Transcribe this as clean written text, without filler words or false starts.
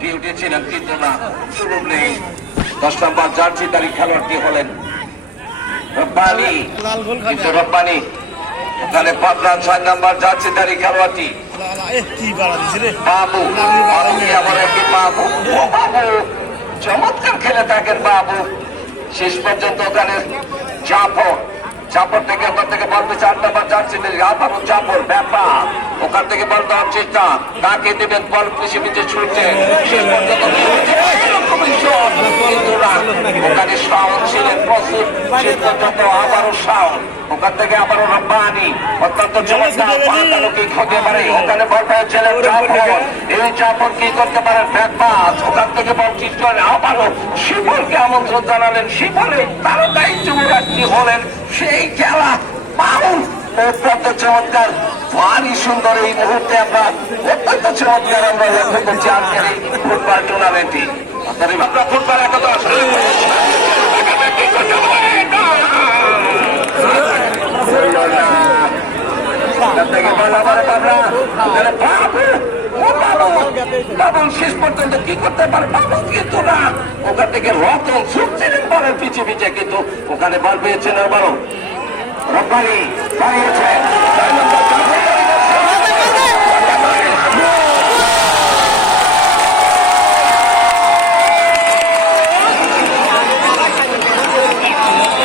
Duty ছিলেন কিন্তু না সুযোগ নেই। 10 নম্বর জার্সিধারী খেলোয়াড়টি হলেন রব্বানি, কিন্তু রব্বানি ওখানে পাবনা 6 নম্বর জার্সিধারী খেলোয়াড়টি বাবু। বাবু চমৎকার খেলে থাকেন বাবু। শেষ পর্যন্ত ওখানে চাপর থেকে ওখান থেকে বল পেয়েছে 8 নম্বর জার্সিধারী আবারও চাপর ব্যাপার। ওখান থেকে বল দেওয়ার চেষ্টা, তাকে দেবেন বল পিছিয়ে পিছিয়ে ছুটছে। শেষ পর্যন্ত ওখানে শাওন ছিলেন প্রস্তুত। শেষ পর্যন্ত আবারও শাওন, ওখান থেকে আবারও রব্বানি অত্যন্ত চমৎকার পাতালকে হতে পারে। ওখানে বল পেয়েছিলেন চাপর, এই চাপর কি করতে পারেন ব্যাকপাস। ওখান থেকে বল ঠিক করে আবারও শিবলকে আমন্ত্রণ জানালেন। শিবলে তারকাই যুবরাজটি হলেন সেই খেলা পাউল। অত্যন্ত চমৎকার, ভারী সুন্দর এই মুহূর্তে আমরা অত্যন্ত চমৎকার আমরা লক্ষ্য করছি আজকের এই ফুটবল টুর্নামেন্টে। আমরা ফুটবল একাদশ এবং শেষ পর্যন্ত কি করতে পারে বাবু, কিন্তু না ওখান থেকে রতন ছুটছিলেন বলের পিছিয়ে পিছিয়ে, কিন্তু ওখানে বল পেয়েছেন আবারও রব্বানি দাঁড়িয়েছেন।